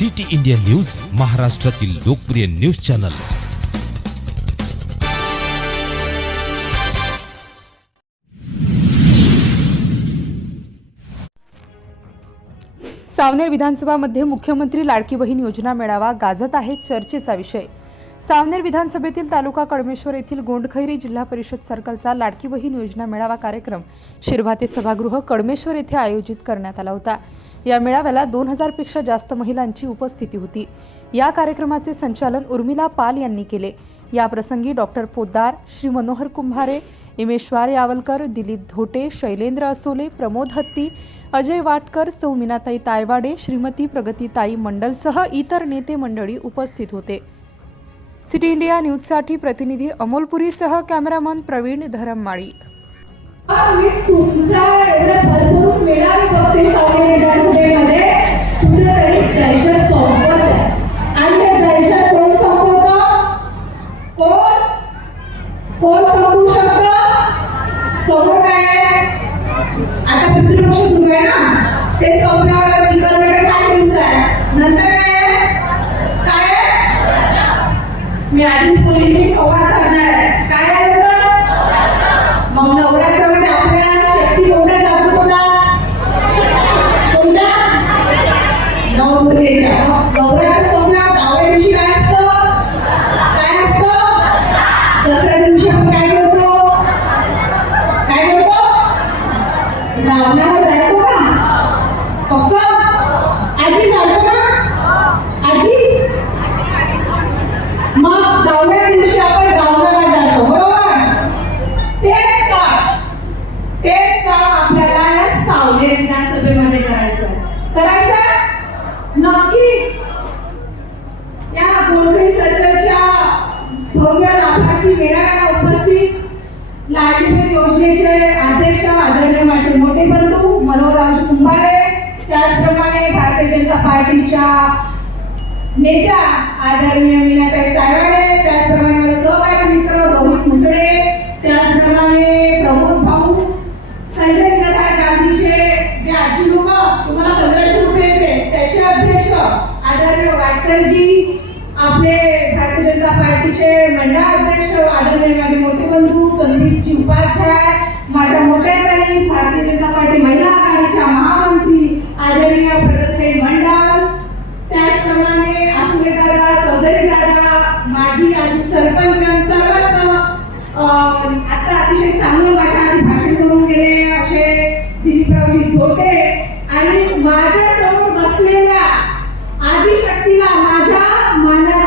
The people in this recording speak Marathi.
सिटी इंडिया न्यूज महाराष्ट्रातील लोकप्रिय न्यूज चॅनल. सावनेर विधानसभामध्ये मुख्यमंत्री लाडकी बहीण योजना मेळावा गाजत आहे चर्चेचा विषय. सावनेर विधानसभेतील तालुका कडमेश्वर येथील गोंडखैरी जिल्हा परिषद सर्कलचा लाडकी बहीण योजना मेळावा कार्यक्रम शिरभाते सभागृह कडमेश्वर येथे आयोजित करण्यात आला होता. या मेळाव्याला दोन हजारपेक्षा जास्त महिलांची उपस्थिती होती. या कार्यक्रमाचे संचालन उर्मिला पाल यांनी केले. या प्रसंगी डॉक्टर पोद्दार श्री मनोहर कुंभारे इमेश्वर यावलकर दिलीप धोटे शैलेंद्र असोले प्रमोद हत्ती अजय वाटकर सौ मीनाताई तायवाडे श्रीमती प्रगतीताई मंडलसह इतर नेते मंडळी उपस्थित होते. सिटी इंडिया न्यूजसाठी प्रतिनिधी अमोलपुरीसह कॅमेरामन प्रवीण धरममाळी. मी तुमचा एवढा भरभरून मेळावे बघते सावने विधानसभेमध्ये कुठेतरी दहशत संपत आहे. आणि हे दहशत कोण संपवतं? कोण? कोण संपवू शकतं? समोर काय आहे? आता पितृपक्ष सुरू आहे ना? ते संपल्यावर चिकन वगैरे काय दिवस आहे. नंतर काय? काय? मी आधीच बोलली मी संवाद साधणार आहे. नवदुर्गेच्या मग नवरात्र संपला दहाव्या दिवशी काय असतं? काय असतं? दसऱ्या दिवशी आपण काय करतो? काय करतो? रावणाला जायचो का? पक्क? आजी चालतो ना? आजी? मग दहाव्या दिवशी आपण करायचं नक्की या गोलकरी सर्कलच्या भव्य लाभार्थी मेळाव्याला उपस्थित लाडीबेन योजनेचे अध्यक्ष आदरणीय माझे मोठे बंधू मनोहरराव कुंभारे त्याचप्रमाणे भारतीय जनता पार्टीच्या नेत्या आदरणीय मीनाताई तायवाडे आदरणीय वाटकरजी आपले भारतीय जनता पार्टीचे मंडळ अध्यक्ष आदरणीय माझे मोठे बंधू संदीपजी उपाध्याय माझ्या मोठ्या ताई भारतीय जनता पार्टी महिला आघाडीच्या महामंत्री आदरणीय प्रगती मंडळ. त्याचप्रमाणे आसुरे दादा चौधरी दादा माझी आणि सरपंच सर्वच अं, आता अतिशय चांगलं माझ्या आधी भाषण करून गेले असे दिलीपरावजी धोटे आणि माझ्यासमोर नारी शक्तीला माझा मानव